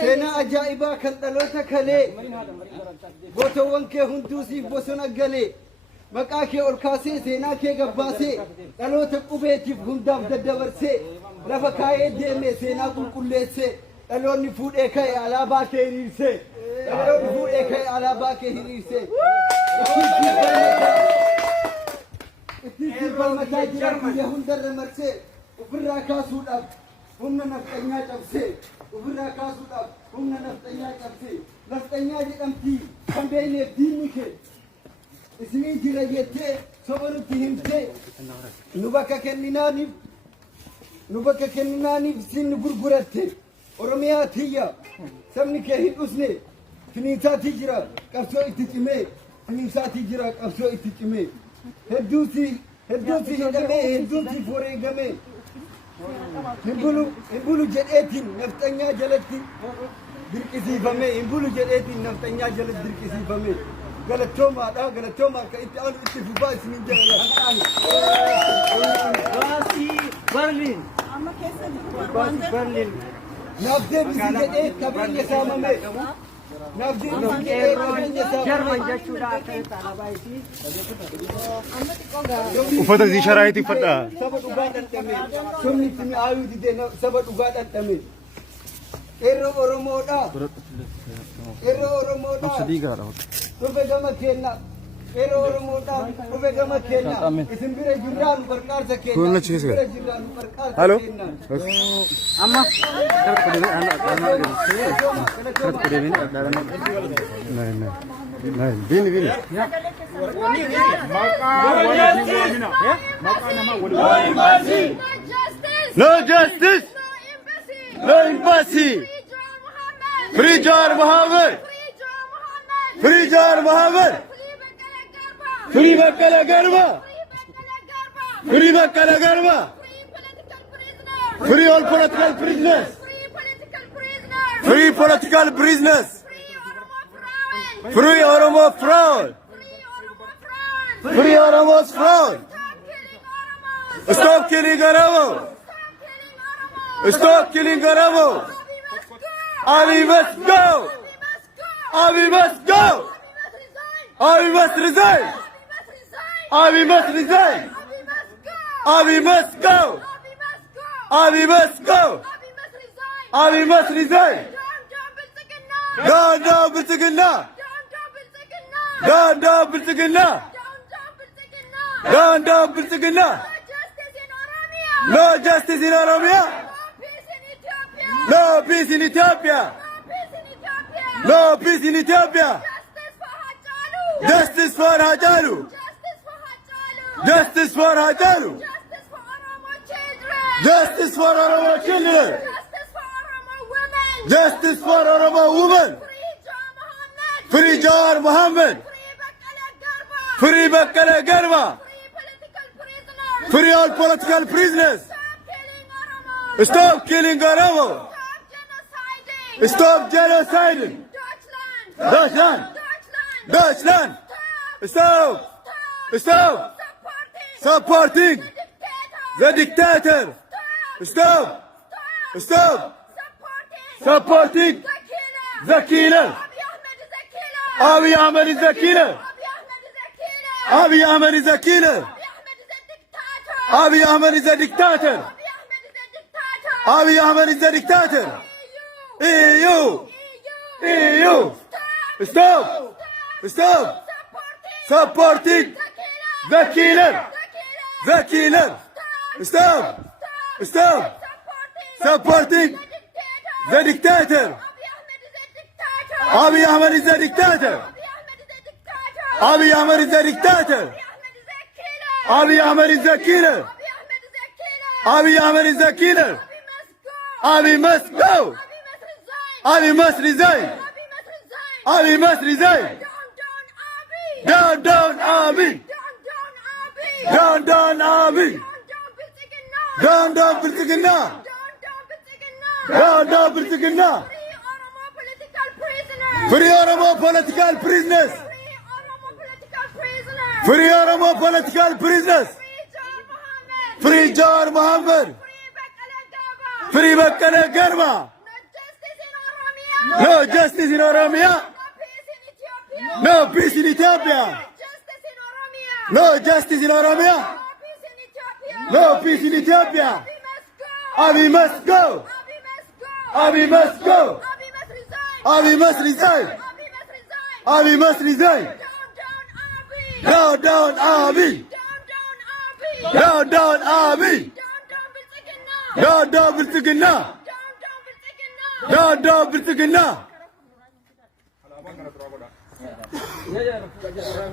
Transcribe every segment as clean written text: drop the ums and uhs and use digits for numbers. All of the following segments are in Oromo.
سينا أجائبا كالتلوتا كالي بوتوان كي هندوسي بوسونا قالي مكاكي أولكاسي سينا كي قباسي تلوتا قبيتي بهندام ددورسي لفكاية ديمي سينا كل كليسي تلون نفود إيكاي على باكي هيريسي تلون نفود إيكاي على باكي هيريسي اتنسي بالمتاجر كل هندر مرسي وبرا كاسو الأب هم نفتنيا جبسي وبرا كاسو الأب هم نفتنيا جبسي نفتنيا جمتي هم بين دينك اسمي جريتة صبرتي همتة نبكة كنناني بسن غرغرتة أرميات هي سمني كهين أسنة فنيسات هجرة كفسو اتجمع فنيسات هجرة كفسو اتجمع هدوسي هدوسي فوري جمع هنبولو جلتين نفتنيا جلتين دركسي فمي هنبولو جلتين نفتنيا جلت دركسي فمي قالتوما كأنت أنا اتفاقس من جهة باسي برلين باسي برلين نافذ بزيادة كبير يسامة نافذ بزيادة كبير يسامة جرمن جشورا كنت على بايسي وفتح زي شرايطي فتح سبب أوغاد التمي سمني تمي آيو دي سبب أوغاد التمي إيرو أورومودا ربما كنا إيرو أورومودا ربما كنا اسم بير جيران بركار سكين كلنا شيء سكين هلو أما नहीं बिन बिन No justice No embassy Free Jar Mohammed Free Jar Mohammed Free Bakkala Garba Free Bakkala Garba Free all political prisoners Free political prisoners Free Oromo fraud Free Oromo's fraud Stop killing Oromo Stop killing Oromo Abi must go Abi must go Abi must resign Abi must resign Abi must go Abi must go Abi must resign Down Bilsigilla Down Bilsigilla Down Bilsigilla No justice in Oromia No peace in Ethiopia No peace in Ethiopia Justice for Hajaru Justice for Hajaru Justice for Oromo children Justice for Oromo women Free Jar Mohammed Free Bakkala Garba Free all political prisoners Stop killing Oromo Stop genociding Deutschland Stop supporting the dictator Stop supporting the killer Abiy Ahmed is the killer Abiy Ahmed is the killer Abiy Ahmed is the dictator Abiy Ahmed is the dictator EU Stop supporting the killer Stop supporting the dictator Abiy Ahmed is the dictator Abiy Ahmed is the dictator Abiy Ahmed is the killer Abiy Ahmed is the killer Abiy must go Abiy must resign Abiy must resign Down Abiy Down Abiy Down Bilsigilla Down Bilsigilla Free Oromo political prisoners Free Oromo political prisoners. Free Jar Mohammed. Free Bakkala Garba. No justice in Oromia. No peace in Ethiopia. No justice in Oromia. No peace in Ethiopia. Abiy must go. Abiy must go. Abiy must resign. Abiy must resign. Down, down, Abiy. Down, down, Abiy. Down, down, Biltzigina. Down, down, Biltzigina.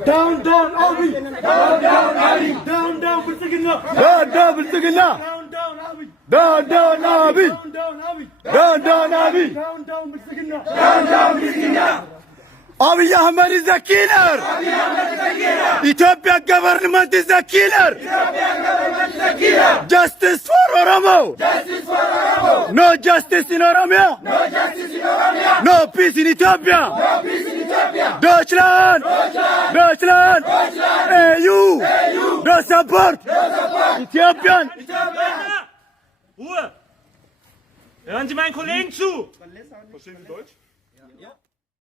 Down, down, Abiy. Down, down, Abiy. Down, down, Biltzigina. Down, down, Biltzigina. Down, down, Abiy. Down, down, Abiy. Down, down, Abiy. Down, down, Abiy. Down, down, Biltzigina. Abiy Ahmed is the killer. Ethiopia government is the killer. Justice for Oromo. No justice in Oromia. No peace in Ethiopia. Deutschland. Deutschland. EU. No support. Ethiopian. Ruhe! Hören Sie meinen Kollegen zu! Verstehen Sie Deutsch? Ja.